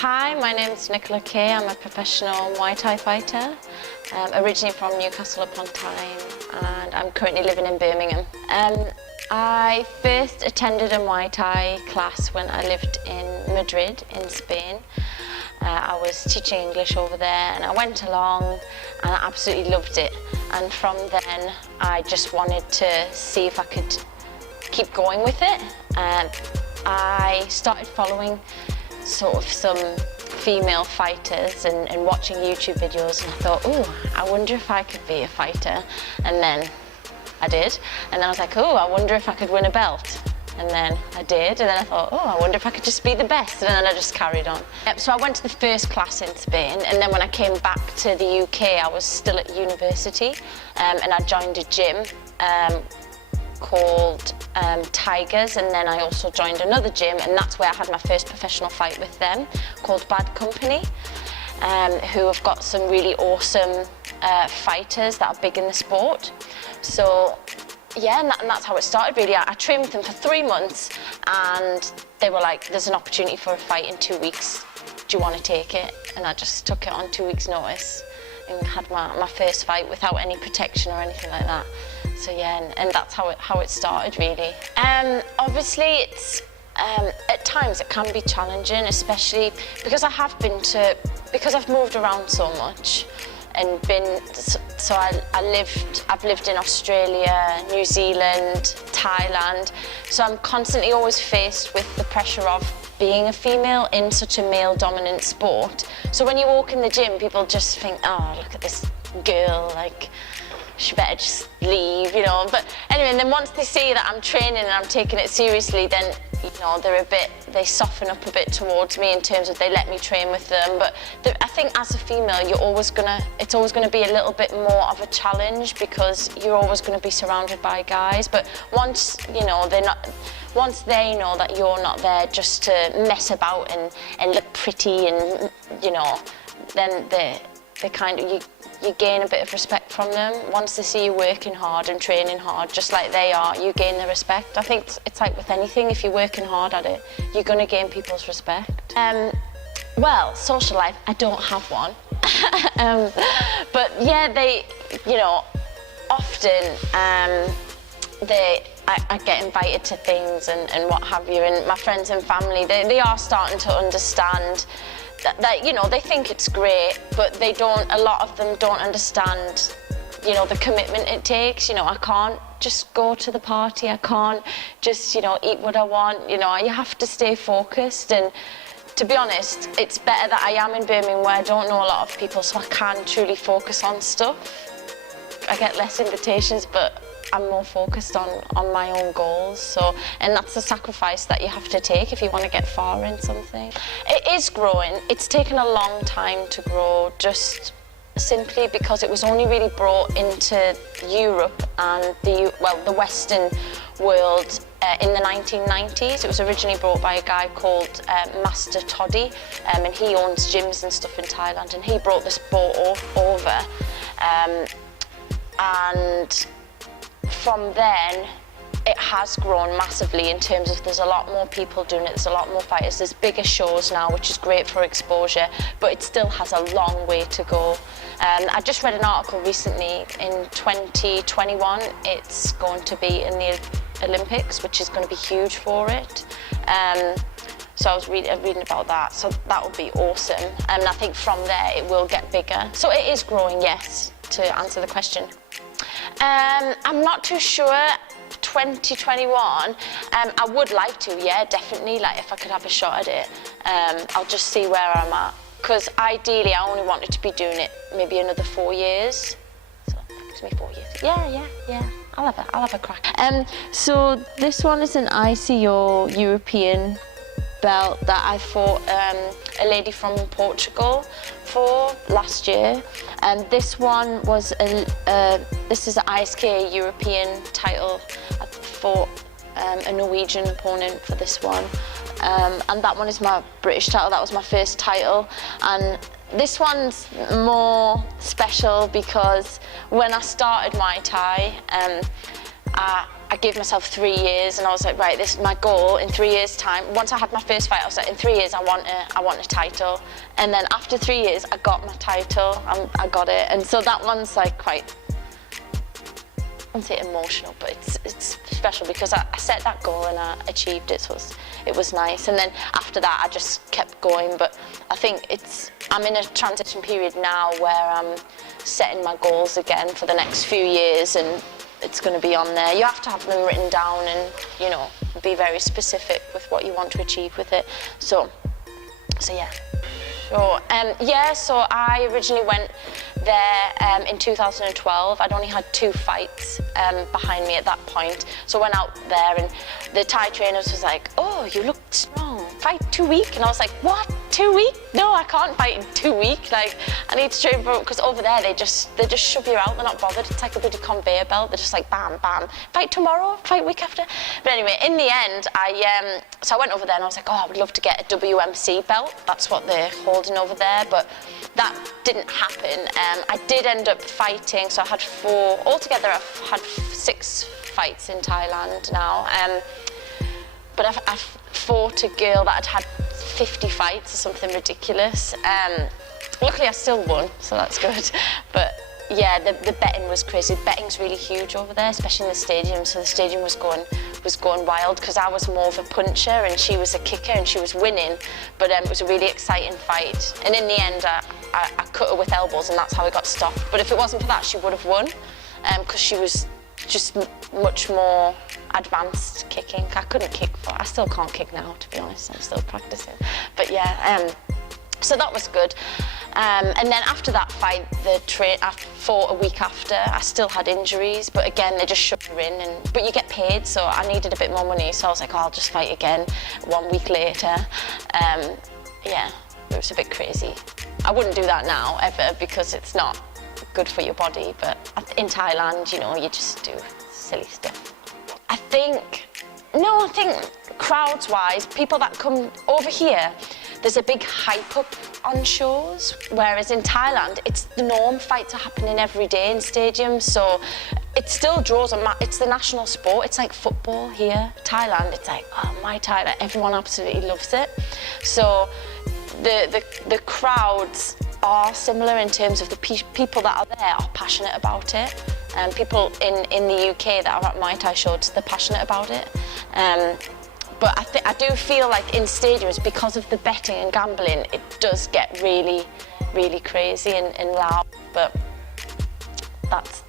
Hi, my name's Nicola Kaye. I'm a professional Muay Thai fighter, originally from Newcastle upon Tyne, and I'm currently living in Birmingham. I first attended a Muay Thai class when I lived in Madrid in Spain. I was teaching English over there and I went along and I absolutely loved it. And from then I just wanted to see if I could keep going with it. I started following sort of some female fighters and watching YouTube videos, and I thought, oh, I wonder if I could be a fighter. And then I did. And then I was like, oh, I wonder if I could win a belt. And then I did, and then I thought, oh, I wonder if I could just be the best, and then I just carried on. So I went to the first class in Spain, and then when I came back to the UK, I was still at university, and I joined a gym called Tigers, and then I also joined another gym, and that's where I had my first professional fight with them, called Bad Company, who have got some really awesome fighters that are big in the sport. So yeah, and that's how it started really. I trained with them for 3 months and they were like, there's an opportunity for a fight in 2 weeks. Do you want to take it? And I just took it on 2 weeks' notice and had my first fight without any protection or anything like that. So yeah, and that's how it started really. Obviously it's, at times it can be challenging, especially because because I've moved around so much. And I've lived in Australia, New Zealand, Thailand. So I'm constantly always faced with the pressure of being a female in such a male-dominant sport. So when you walk in the gym, people just think, oh, look at this girl, like, she better just leave, you know. But anyway, and then once they see that I'm training and I'm taking it seriously, then, you know, they soften up a bit towards me in terms of they let me train with them. But I think as a female, it's always gonna be a little bit more of a challenge because you're always gonna be surrounded by guys. But once, you know, once they know that you're not there just to mess about and look pretty and, you know, then they kind of, you gain a bit of respect from them. Once they see you working hard and training hard, just like they are, you gain their respect. I think it's like with anything, if you're working hard at it, you're gonna gain people's respect. Well, social life, I don't have one. But yeah, they, you know, often I get invited to things and what have you, and my friends and family, they are starting to understand that, you know, they think it's great, but a lot of them don't understand, you know, the commitment it takes. You know, I can't just go to the party, I can't just, you know, eat what I want, you know, you have to stay focused. And to be honest, it's better that I am in Birmingham where I don't know a lot of people, so I can truly focus on stuff. I get less invitations, but I'm more focused on my own goals. So, and that's a sacrifice that you have to take if you want to get far in something. It is growing. It's taken a long time to grow, just simply because it was only really brought into Europe and the Western world in the 1990s. It was originally brought by a guy called Master Toddy, and he owns gyms and stuff in Thailand, and he brought the sport over. And from then, it has grown massively in terms of there's a lot more people doing it, there's a lot more fighters, there's bigger shows now, which is great for exposure, but it still has a long way to go. I just read an article recently, in 2021, it's going to be in the Olympics, which is going to be huge for it. So I was reading about that, so that would be awesome. And I think from there, it will get bigger. So it is growing, yes, to answer the question. I'm not too sure. 2021, I would like to, yeah, definitely, like if I could have a shot at it. I'll just see where I'm at, because ideally I only wanted to be doing it maybe another 4 years. So that gives me 4 years. Yeah, I'll have a crack. So this one is an ICO European belt that I fought a lady from Portugal for last year. And this one was this is an ISK European title. I fought a Norwegian opponent for this one, and that one is my British title. That was my first title, and this one's more special because when I started Muay Thai, I gave myself 3 years, and I was like, right, this is my goal in 3 years' time. Once I had my first fight, I was like, in 3 years, I want a title. And then after 3 years, I got my title, and I got it. And so that one's like quite, I wouldn't say emotional, but it's special because I set that goal and I achieved it, so it was nice. And then after that, I just kept going. But I think I'm in a transition period now where I'm setting my goals again for the next few years, and it's going to be on there. You have to have them written down and, you know, be very specific with what you want to achieve with it. So yeah. Sure. So I originally went there in 2012. I'd only had 2 fights behind me at that point. So I went out there and the Thai trainers was like, oh, you look strong. Fight 2 weeks. And I was like, what? 2 weeks? No, I can't fight in 2 weeks. Like, I need to train for it, because over there they just shove you out. They're not bothered. It's like a bit of conveyor belt. They're just like bam, bam. Fight tomorrow. Fight week after. But anyway, in the end, so I went over there and I was like, oh, I would love to get a WMC belt. That's what they're holding over there. But that didn't happen. I did end up fighting. So I had 4 altogether. I've had 6 fights in Thailand now. But I've fought a girl that had 50 fights or something ridiculous. Luckily I still won, so that's good. But yeah, the betting was crazy. Betting's really huge over there, especially in the stadium. So the stadium was going wild, because I was more of a puncher and she was a kicker and she was winning. But it was a really exciting fight. And in the end, I cut her with elbows, and that's how it got stopped. But if it wasn't for that, she would have won, because she was just much more advanced kicking. I couldn't kick I still can't kick now, to be honest. I'm still practicing. But yeah, so that was good. And then after that fight, I fought a week after. I still had injuries, but again, they just shove you in. But you get paid, so I needed a bit more money. So I was like, oh, I'll just fight again 1 week later. Yeah, it was a bit crazy. I wouldn't do that now, ever, because it's not good for your body. But in Thailand, you know, you just do silly stuff. I think crowds-wise, people that come over here, there's a big hype up on shows, whereas in Thailand, it's the norm. Fights are happening every day in stadiums, so it still draws it's the national sport. It's like football here. Thailand, it's like, oh, Muay Thai, like, everyone absolutely loves it. So the crowds are similar in terms of the people that are there are passionate about it. People in the UK that are at Muay Thai shows, they're passionate about it. But I do feel like in stadiums, because of the betting and gambling, it does get really, really crazy and loud. But that's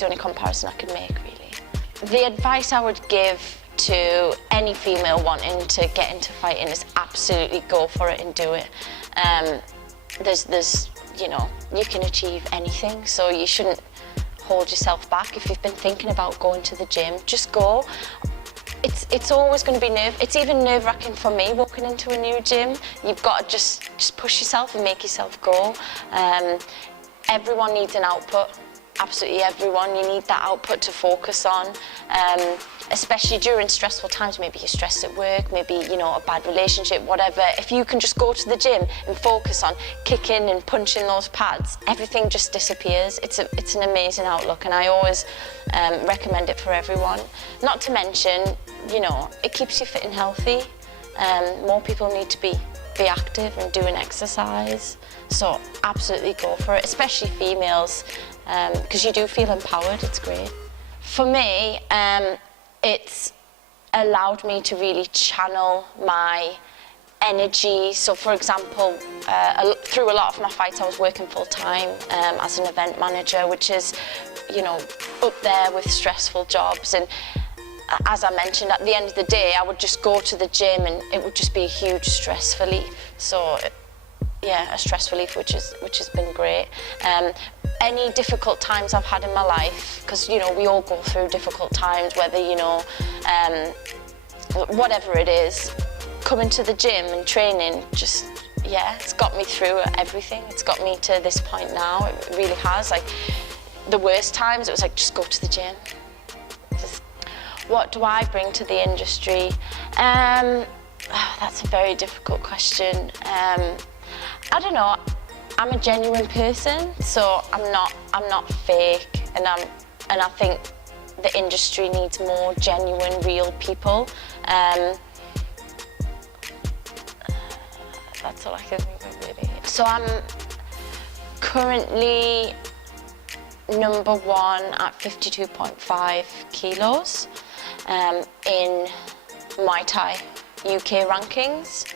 the only comparison I can make, really. The advice I would give to any female wanting to get into fighting is absolutely go for it and do it. There's you know, you can achieve anything, so you shouldn't hold yourself back. If you've been thinking about going to the gym, just go. It's always going to be it's even nerve-wracking for me walking into a new gym. You've got to just push yourself and make yourself go. Everyone needs an output. Absolutely everyone. You need that output to focus on, especially during stressful times. Maybe you're stressed at work, maybe, you know, a bad relationship, whatever. If you can just go to the gym and focus on kicking and punching those pads, everything just disappears. It's an amazing outlook, and I always recommend it for everyone. Not to mention, you know, it keeps you fit and healthy. More people need to be active and doing exercise. So absolutely go for it, especially females, because you do feel empowered. It's great. For me, it's allowed me to really channel my energy. So for example, through a lot of my fights I was working full-time as an event manager, which is, you know, up there with stressful jobs. And as I mentioned, at the end of the day, I would just go to the gym and it would just be a huge stress relief. So yeah, a stress relief, which has been great. Any difficult times I've had in my life, because, you know, we all go through difficult times, whether, you know, whatever it is, coming to the gym and training, just, yeah, it's got me through everything. It's got me to this point now. It really has. Like, the worst times, it was like, just go to the gym. What do I bring to the industry? That's a very difficult question. I don't know. I'm a genuine person, so I'm not fake, and I think the industry needs more genuine, real people. That's all I can think of, really. So I'm currently number 1 at 52.5 kilos in Muay Thai UK rankings.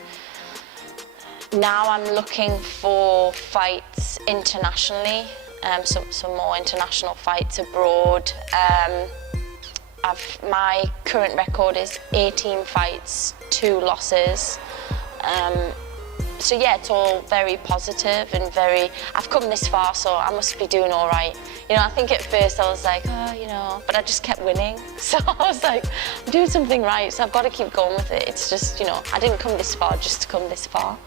Now I'm looking for fights internationally, some more international fights abroad. My current record is 18 fights, 2 losses. So yeah, it's all very positive and I've come this far, so I must be doing all right. You know, I think at first I was like, oh, you know, but I just kept winning. So I was like, I'm doing something right, so I've got to keep going with it. It's just, you know, I didn't come this far just to come this far.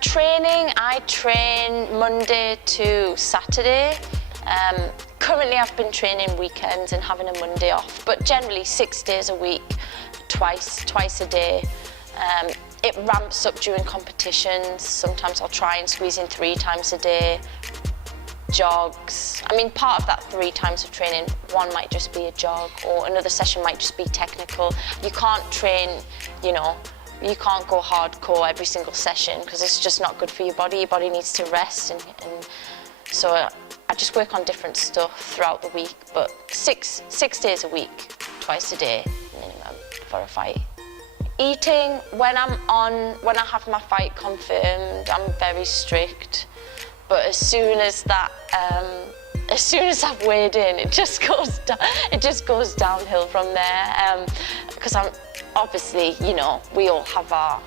Training, I train Monday to Saturday. Currently I've been training weekends and having a Monday off, but generally 6 days a week, twice a day. It ramps up during competitions. Sometimes I'll try and squeeze in 3 times a day. Jogs. I mean, part of that 3 times of training, one might just be a jog, or another session might just be technical. You can't train, you know, you can't go hardcore every single session because it's just not good for your body. Your body needs to rest, and so I just work on different stuff throughout the week, but six days a week, twice a day minimum for a fight. Eating, when I have my fight confirmed, I'm very strict. But as soon as I've weighed in, it just goes downhill from there. Because I'm obviously, you know, we all have our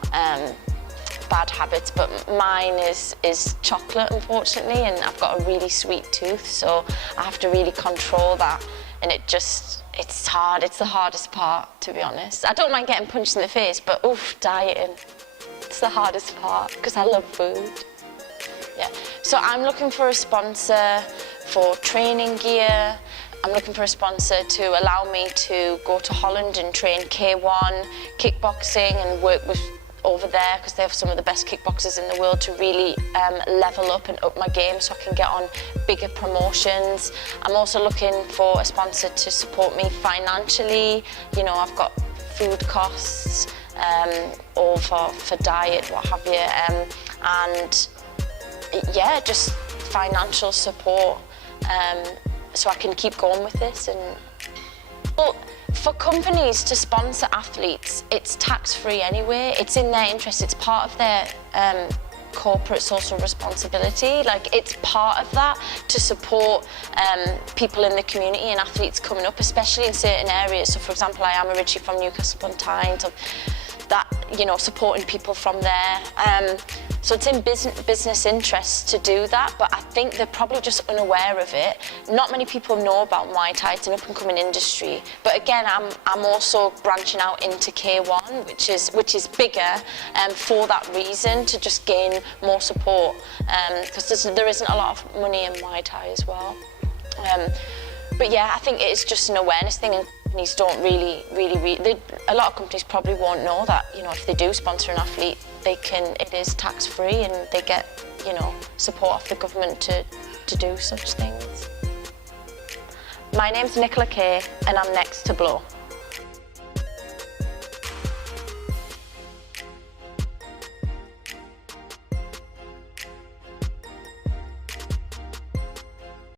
bad habits, but mine is chocolate, unfortunately, and I've got a really sweet tooth, so I have to really control that, and it's hard. It's the hardest part, to be honest. I don't mind getting punched in the face, but oof, dieting, it's the hardest part because I love food. Yeah. So I'm looking for a sponsor for training gear. I'm looking for a sponsor to allow me to go to Holland and train K1 kickboxing and work with over there, because they have some of the best kickboxers in the world, to really level up and up my game so I can get on bigger promotions. I'm also looking for a sponsor to support me financially. You know, I've got food costs, all for diet, what have you, and yeah, just financial support, so I can keep going with this. And well, for companies to sponsor athletes, it's tax-free anyway. It's in their interest. It's part of their corporate social responsibility. Like, it's part of that to support people in the community and athletes coming up, especially in certain areas. So, for example, I am originally from Newcastle upon Tyne, so that, you know, supporting people from there. So it's in business interests to do that, but I think they're probably just unaware of it. Not many people know about Muay Thai. It's an up-and-coming industry. But again, I'm also branching out into K1, which is bigger, for that reason, to just gain more support, because there isn't a lot of money in Muay Thai as well. But yeah, I think it is just an awareness thing, and companies don't really, a lot of companies probably won't know that, you know, if they do sponsor an athlete, it is tax-free, and they get, you know, support off the government to do such things. My name's Nicola Kaye, and I'm next to blow.